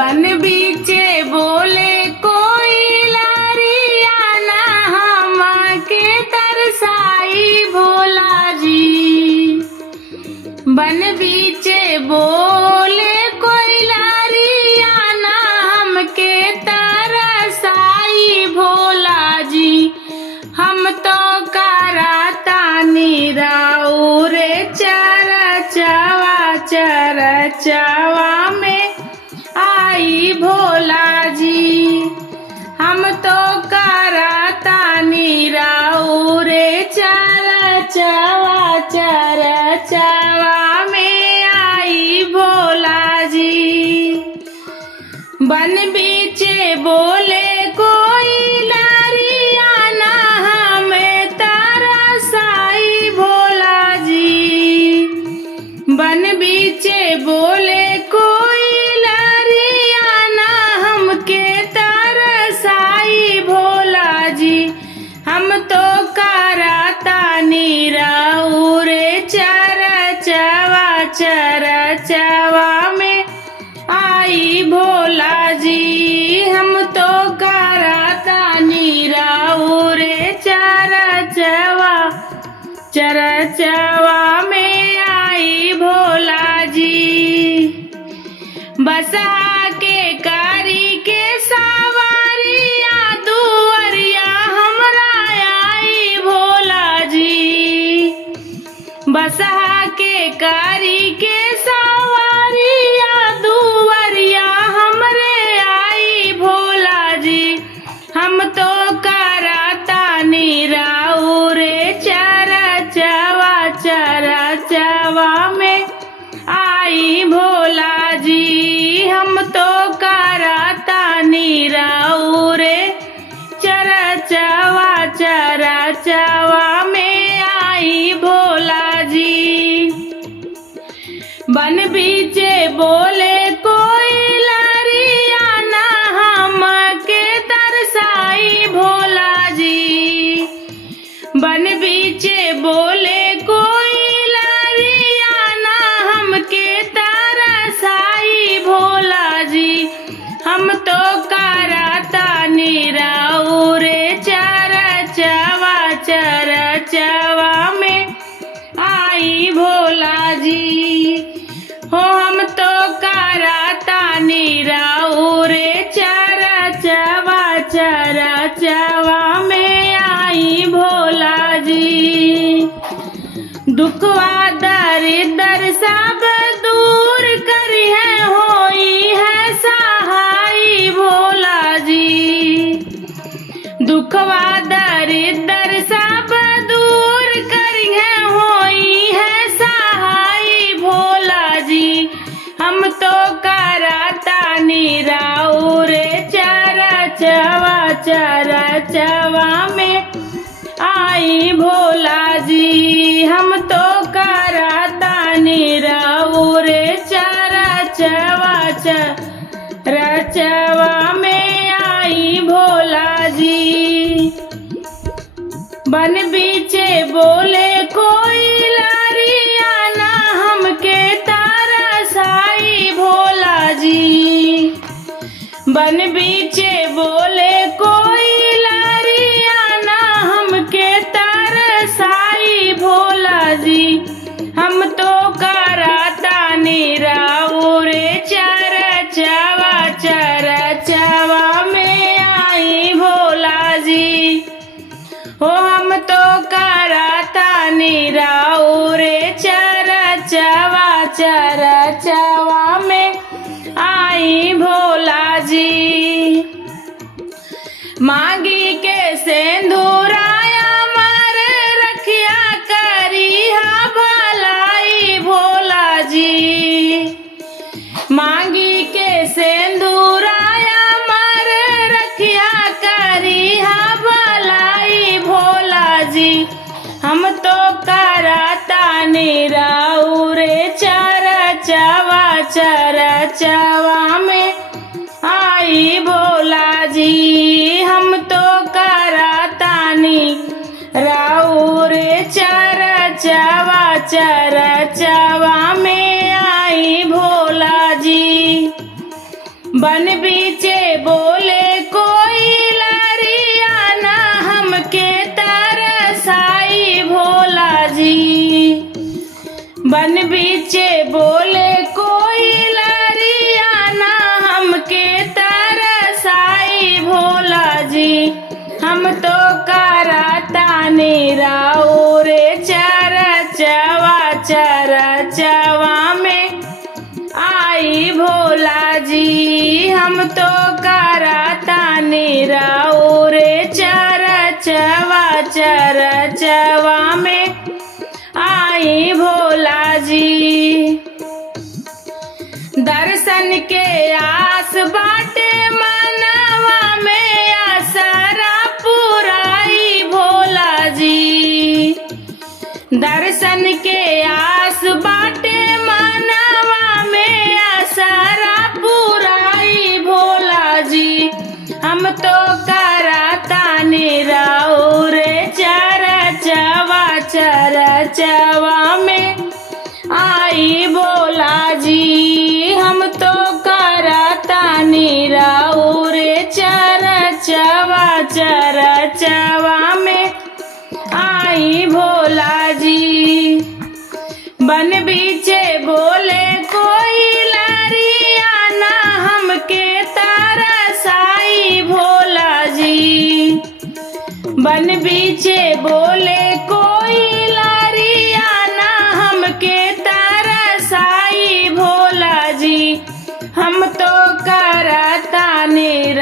बन बीचे बोले कोई लारिया ना हमके तरसाई भोला जी। बन बीचे बोले कोई लारिया ना हमके तरसाई भोला जी। हम तो करातानी राउर चरचवा में आई भोला जी। हम तो करातानी राउर चरचवा में आई भोला जी। बन बीचे बोले कोई लारिया ना हमें तरसाई भोला जी। बन बीचे बोले कोई लारिया ना हमके तरसाई भोला जी। हम तो करातानी राउर चरचवा में आई भोला जी। हम तो करातानी राउर चरचवा में आई भोला जी। बसा के कारी के सवारिया दुवरिया हमरा आई भोला जी। बसा के कारी के सवारिया दुवरिया हमरे आई भोला जी। हम तो करातानी राउर चरचवा में आई भोला जी। हम तो करातानी राउर चरचवा में आई भोला जी। बन बीचे बोले कोई लारिया ना हमके तरसाई भोला जी। बन बीचे बोले कोई लारिया ना हमके तरसाई भोला जी। हम तो करातानी राउर चरचवा में आई भोला जी। हो हम तो करातानी राउर चरचवा में आई भोला जी। दुखवा दरिद्र सब दूर करी है होई है सहाई भोला जी। दुखवा दरिद्र सब दूर करी है होई है सहाई भोला जी। हम तो करातानी राउर चरचवा में आई भोला जी। हम तो करातानी राउर चरचवा में आई भोला जी। बन बीचे बोले कोई लारिया ना हमके तरसाई भोला जी। बन बीचे बोले कोई लारिया ना हमके तरसाई भोला जी। हम तो करातानी राउर चरचवा में आई भोला जी। हो हम तो करातानी राउर चरचवा में आई भोला जी। मांगी के सिंदूराया मार रखिया करिहा भलाई भोला जी। मांगी के सिंदूराया मार रखिया करिहा भलाई भोला जी। हम तो करातानी राउर चरचवा में आई भोला जी। हम तो करातानी राउर चरचवा में आई भोला जी। बन बीचे बोले कोई लरिया ना हमके तरसाई भोला जी। बन बीचे बोले कोई लरिया ना हमके तरसाई भोला जी। हम तो करातानी राउर चरचवा चरचवा में आई भोला जी। हम तो करातानी राउर चरचवा चरचवा में आई भोला जी। दर्शन के आस बाटे मनवा में आसरा पुराई भोला जी। दर्शन के आस बाटे मनवा में आसरा पुराई भोला जी। हम तो करातानी राउर चरचवा चरचवा में आई भोला जी। हम तो करातानी राउर चरचवा चरचवा में आई भोला जी। बन बीचे बोले कोई लरिया ना हमके तरसाई भोला जी। बन बीचे बोले कोई लरिया ना हमके तरसाई भोला जी। हम तो करातानी